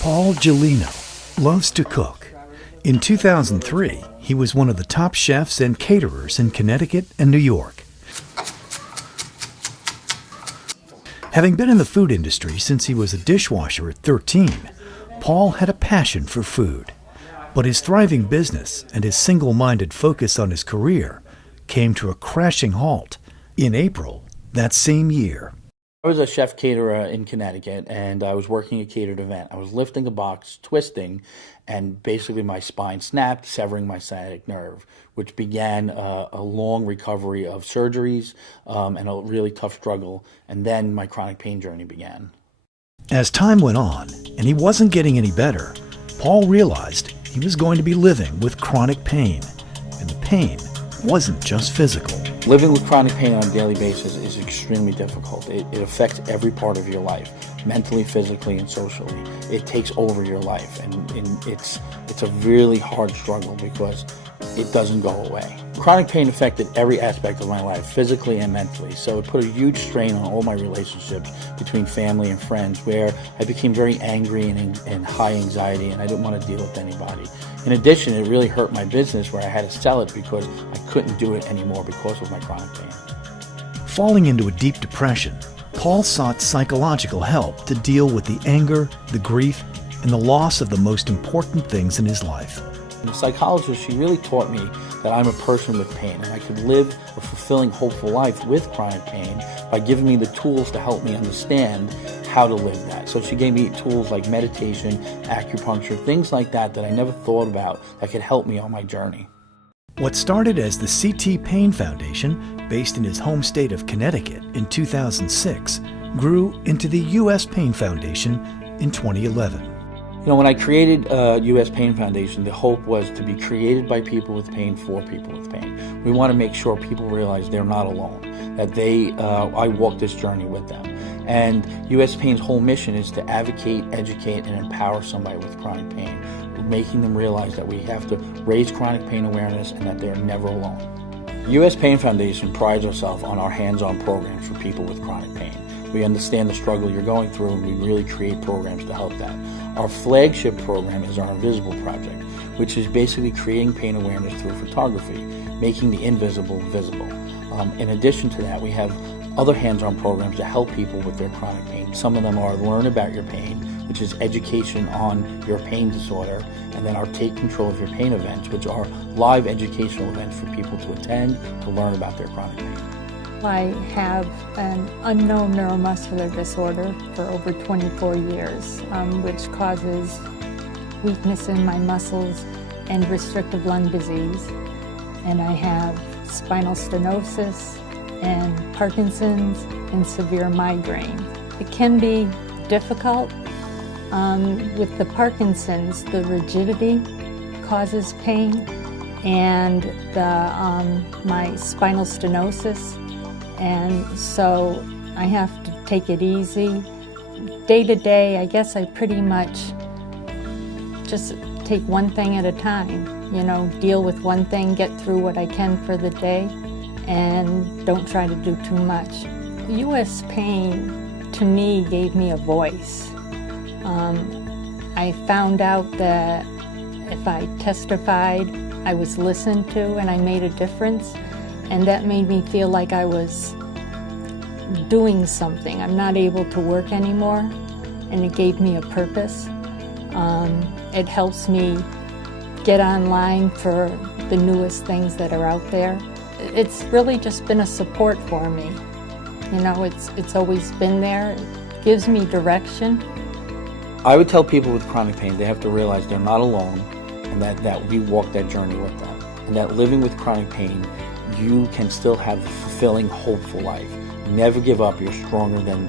Paul Gelino loves to cook. In 2003, he was one of the top chefs and caterers in Connecticut and New York. Having been in the food industry since he was a dishwasher at 13, Paul had a passion for food. But his thriving business and his single-minded focus on his career came to a crashing halt in April that same year. I was a chef caterer in Connecticut, and I was working a catered event. I was lifting a box, twisting, and basically my spine snapped, severing my sciatic nerve, which began a long recovery of surgeries and a really tough struggle. And then my chronic pain journey began. As time went on, and he wasn't getting any better, Paul realized he was going to be living with chronic pain. And the pain wasn't just physical. Living with chronic pain on a daily basis is extremely difficult. It affects every part of your life, mentally, physically, and socially. It takes over your life, and it's a really hard struggle because it doesn't go away. Chronic pain affected every aspect of my life, physically and mentally, so it put a huge strain on all my relationships between family and friends, where I became very angry and high anxiety, and I didn't want to deal with anybody. In addition, it really hurt my business, where I had to sell it because I couldn't do it anymore because of my chronic pain. Falling into a deep depression, Paul sought psychological help to deal with the anger, the grief, and the loss of the most important things in his life. The psychologist, she really taught me that I'm a person with pain, and I could live a fulfilling, hopeful life with chronic pain by giving me the tools to help me understand how to live that. So she gave me tools like meditation, acupuncture, things like that I never thought about that could help me on my journey. What started as the CT Pain Foundation, based in his home state of Connecticut in 2006, grew into the U.S. Pain Foundation in 2011. You know, when I created U.S. Pain Foundation, the hope was to be created by people with pain for people with pain. We want to make sure people realize they're not alone, that I walk this journey with them. And U.S. Pain's whole mission is to advocate, educate, and empower somebody with chronic pain, making them realize that we have to raise chronic pain awareness and that they're never alone. U.S. Pain Foundation prides ourselves on our hands-on programs for people with chronic pain. We understand the struggle you're going through, and we really create programs to help that. Our flagship program is our Invisible Project, which is basically creating pain awareness through photography, making the invisible visible. In addition to that, we have other hands-on programs to help people with their chronic pain. Some of them are Learn About Your Pain, which is education on your pain disorder, and then our Take Control of Your Pain events, which are live educational events for people to attend to learn about their chronic pain. I have an unknown neuromuscular disorder for over 24 years, which causes weakness in my muscles and restrictive lung disease. And I have spinal stenosis and Parkinson's and severe migraine. It can be difficult. With the Parkinson's, the rigidity causes pain, and my spinal stenosis. And so I have to take it easy. Day to day, I guess I pretty much just take one thing at a time. You know, deal with one thing, get through what I can for the day, and don't try to do too much. U.S. Pain, to me, gave me a voice. I found out that if I testified, I was listened to and I made a difference. And that made me feel like I was doing something. I'm not able to work anymore, and it gave me a purpose. It helps me get online for the newest things that are out there. It's really just been a support for me. You know, it's always been there. It gives me direction. I would tell people with chronic pain they have to realize they're not alone, and that we walk that journey with them. And that living with chronic pain, you can still have a fulfilling, hopeful life. Never give up. You're stronger than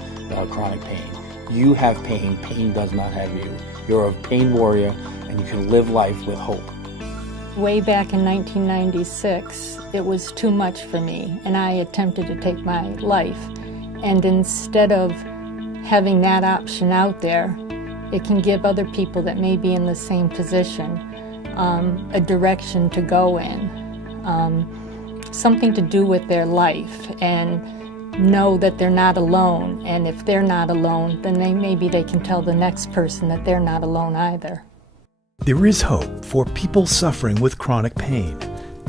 chronic pain. You have pain. Pain does not have you. You're a pain warrior, and you can live life with hope. Way back in 1996, it was too much for me, and I attempted to take my life. And instead of having that option out there, it can give other people that may be in the same position a direction to go in. Something to do with their life, and know that they're not alone. And if they're not alone, then maybe they can tell the next person that they're not alone either. There is hope for people suffering with chronic pain,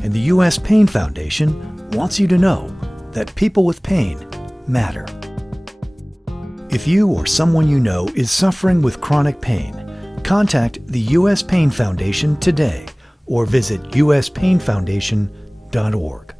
and the U.S. Pain Foundation wants you to know that people with pain matter. If you or someone you know is suffering with chronic pain, contact the U.S. Pain Foundation today or visit uspainfoundation.org.